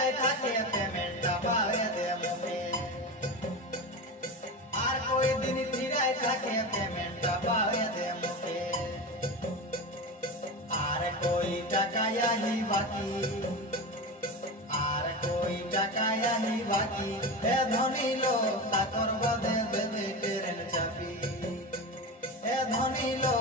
ফিরায় থাকে পেমেন্টটা পাওয়া দে মুখে আর কই দিন ফিরায় থাকে পেমেন্টটা পাওয়া দে মুখে আর কই টাকা আহি বাকি আর কই টাকা আহি বাকি এ ধনী লোক তাকর বদে দেবে ট্রেন চাপি এ ধনী লোক